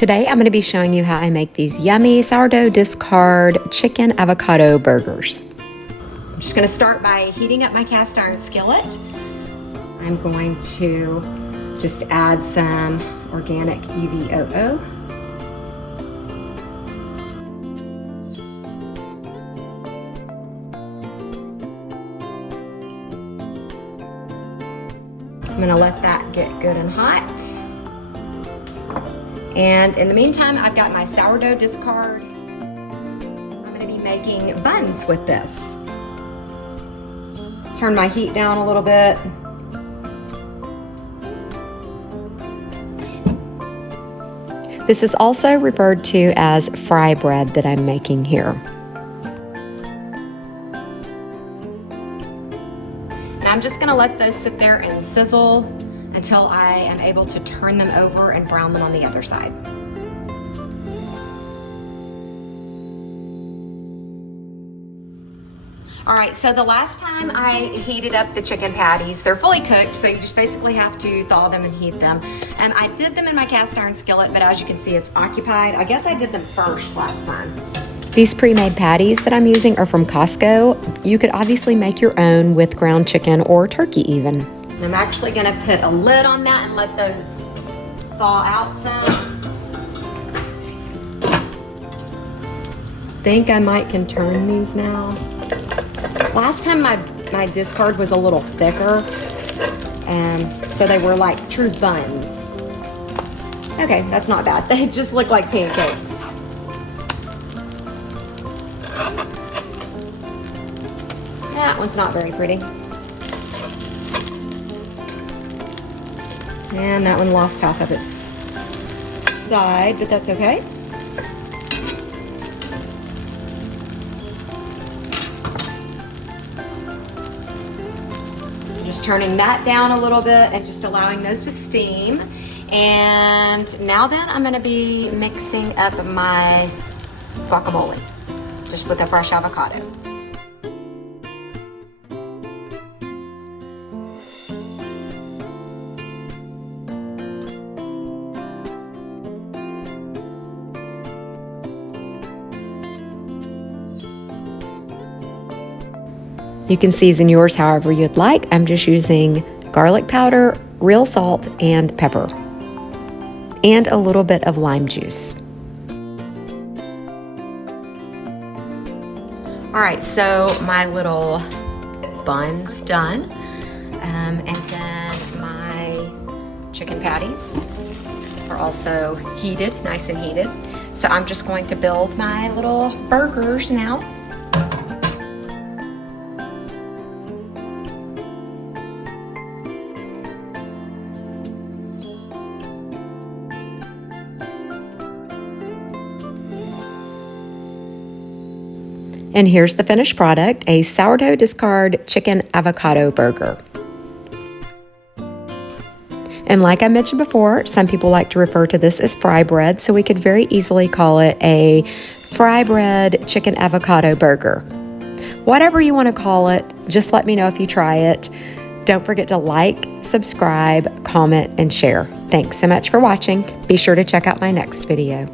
Today I'm going to be showing you how I make these yummy sourdough discard chicken avocado burgers. I'm just going to start by heating up my cast iron skillet. I'm going to just add some organic EVOO. I'm going to let that get good and hot. And in the meantime, I've got my sourdough discard. I'm going to be making buns with this. Turn my heat down a little bit. This is also referred to as fry bread that I'm making here. And I'm just going to let those sit there and sizzle until I am able to turn them over and brown them on the other side. All right, so the last time I heated up the chicken patties, they're fully cooked, so you just basically have to thaw them and heat them. And I did them in my cast iron skillet, but as you can see, it's occupied. I guess I did them first last time. These pre-made patties that I'm using are from Costco. You could obviously make your own with ground chicken or turkey even. I'm actually gonna put a lid on that and let those thaw out some. Think I might can turn these now. Last time my discard was a little thicker, and so they were like true buns. Okay, that's not bad. They just look like pancakes. That one's not very pretty. And that one lost half of its side, but that's okay. Just turning that down a little bit and just allowing those to steam. And now then I'm going to be mixing up my guacamole just with a fresh avocado. You can season yours however you'd like. I'm just using garlic powder, real salt, and pepper, and a little bit of lime juice. All right, so my little bun's done. And then my chicken patties are also heated, nice and heated. So I'm just going to build my little burgers now. And here's the finished product, a sourdough discard chicken avocado burger. And like I mentioned before, some people like to refer to this as fry bread, so we could very easily call it a fry bread chicken avocado burger. Whatever you want to call it, just let me know if you try it. Don't forget to like, subscribe, comment, and share. Thanks so much for watching. Be sure to check out my next video.